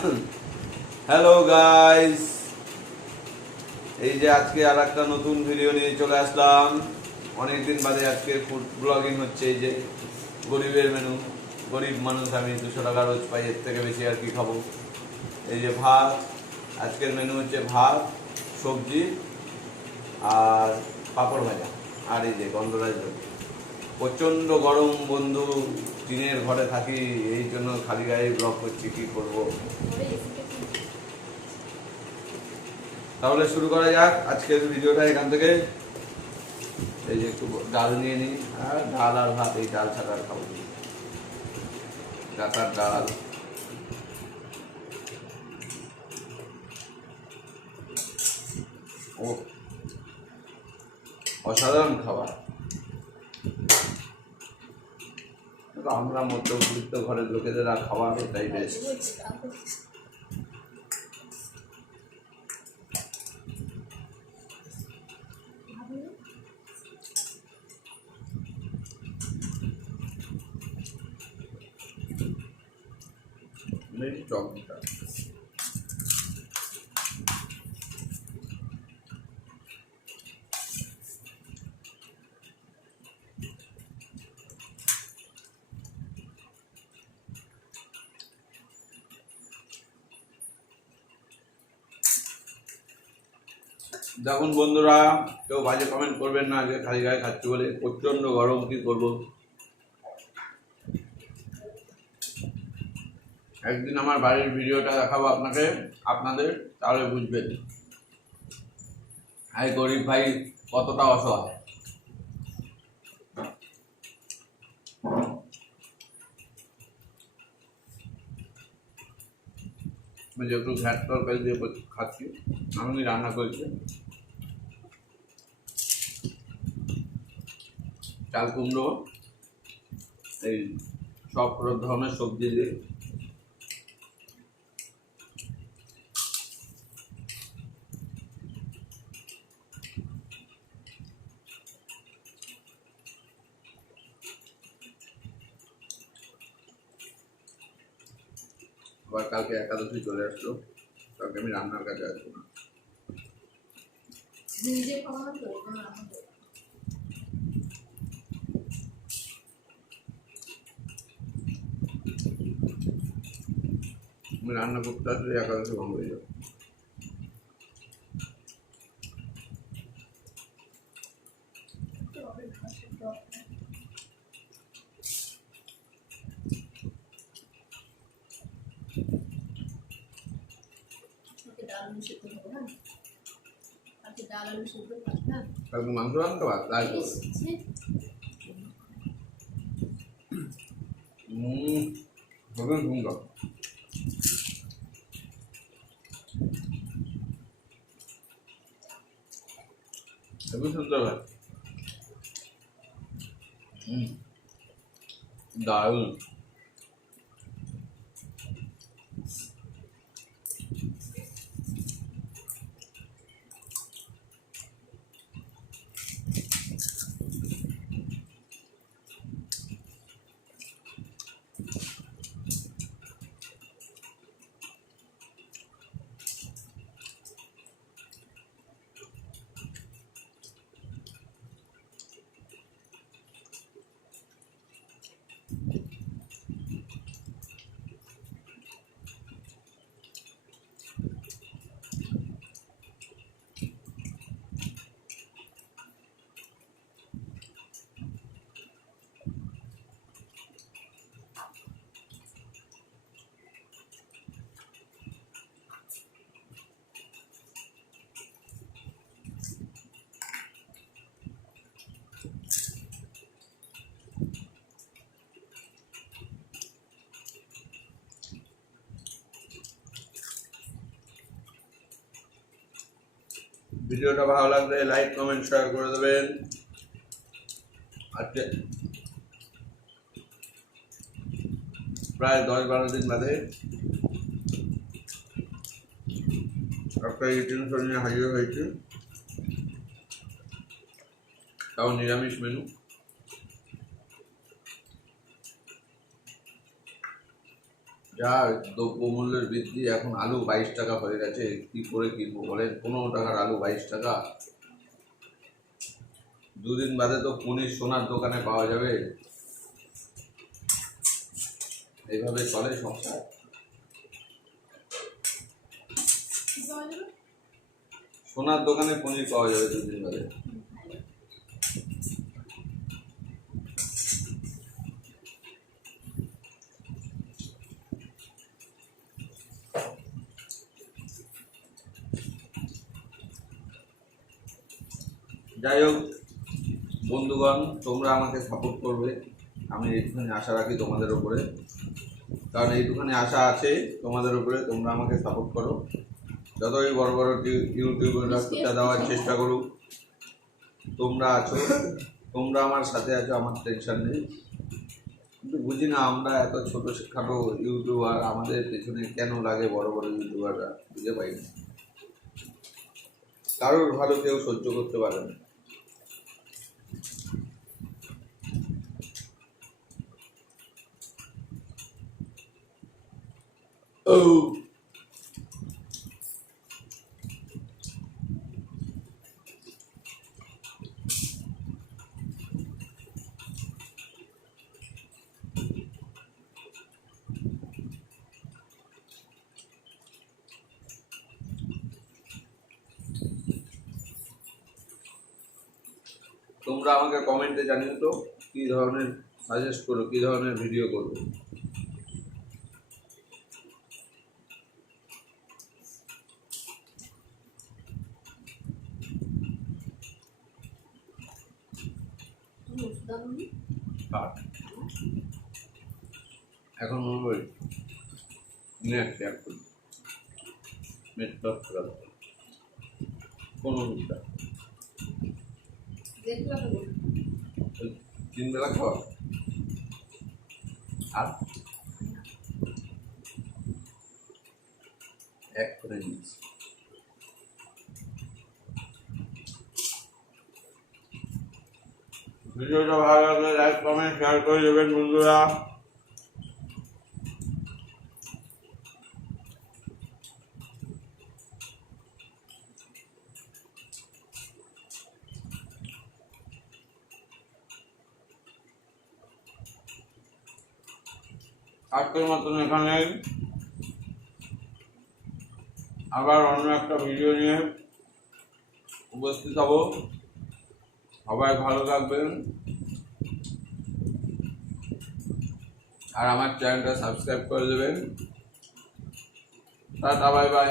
Hello guys, এই যে আজকে আর একটা নতুন ভিডিও নিয়ে চলে আসলাম। অনেকদিন বাদে আজকে ফুড ব্লগিং হচ্ছে। এই যে গরিবের মেনু, গরিব মানুষ আমি, 200 টাকা রোজ পাই, এর থেকে বেশি আর কি খাবো। এই যে ভাত, আজকের মেনু হচ্ছে ভাত, সবজি আর পাঁপড় ভাজা, আর এই যে গন্ধরাজ রোল। প্রচণ্ড গরম বন্ধু, টিনের ঘরে থাকি, এই জন্য খালি গায়ে ব্লগ করছি, কি করবো। তাহলে শুরু করা যাক আজকের ভিডিওটা এখান থেকে। এই যে একটু ডাল নিয়ে নিই, আর ডাল আর ভাত, এই ডাল ছাড়া আর খাবো, ডাটার ডাল। ও অসাধারণ খাবার। আমরা মধ্যবিত্ত ঘরের লোকেদের আর খাওয়া এটাই বেস্ট। টকটা দেখুন বন্ধুরা, কেউ বাজে কমেন্ট করবেন না যে খালি গায়ে খাচ্ছি বলে। প্রচন্ড গরম, কি করবো। একদিন আমার বাড়ির ভিডিওটা দেখাবো আপনাদের, তাহলে বুঝবেন এই গরিব ভাই কতটা অসহায়। আমি যেহেতু ঘ্যাট তরকারি দিয়ে খাচ্ছি, আমি রান্না করেছি। চাল কুমড়ো, এই সব ধরনের সবজি দিয়ে আবার কালকে একাদশী চলে আসলো, কালকে আমি রান্নার কাজে আসবো না। আমি রান্না করতে আসলে একাদশী ভঙ্গ হয়ে যাবে। কালকে মাংস রান্না বা তাই সুন্দর। খুবই সুন্দর হয়, দারুণ। ভিডিওটা ভালো লাগলে লাইক কমেন্ট শেয়ার করে দেবেন। আজকে প্রায় 10-12 দিন বাদে একটা ইউটেন্সিল নিয়ে হাজির হয়েছে, তাও নিরামিষ মেনু। যা দ্রব্যমূল্যের বৃদ্ধি, এখন আলু 22 টাকা হয়ে গেছে, কি করে কিনবো বলেন? 15 টাকার আলু 22 টাকা। দুদিন বাদে তো পনির সোনার দোকানে পাওয়া যাবে। এইভাবে চলে সংসার। সোনার দোকানে পনির পাওয়া যাবে দুদিন বাদে। যাই হোক বন্ধুগণ, তোমরা আমাকে সাপোর্ট করবে, আমি এইটুখানি আশা রাখি তোমাদের উপরে, কারণ এইটুখানি আশা আছে তোমাদের উপরে। তোমরা আমাকে সাপোর্ট করো, যতই বড় বড় ইউটিউবাররা খোঁজা দেওয়ার চেষ্টা করুক, তোমরা আছো, তোমরা আমার সাথে আছো, আমার টেনশন নেই। কিন্তু বুঝি না আমরা এত ছোট খাটো ইউটিউবার, আমাদের পেছনে কেন লাগে বড় বড় ইউটিউবাররা, বুঝে পাই না। কারোর ভালো কেউ সহ্য করতে পারে না। তোমরা আমাকে কমেন্টে জানিও তো কী ধরনের সাজেস্ট করো, কী ধরনের ভিডিও করবো। এখন মনে করি নেট শেয়ার করি, নেট প্লাস করা কোন ওষুধটা 3 বেলা খাওয়া আর এক করে নিচ্ছি। ভিডিওটা ভালো লাগলে লাইক কমেন্ট শেয়ার করে দেবেন বন্ধুরা। আজকের মতন এখানে, আবার অন্য একটা ভিডিও নিয়ে উপস্থিত হব। সবাই ভালো থাকবেন, আর আমার চ্যানেলটা সাবস্ক্রাইব করে দেবেন। Tata, bye bye.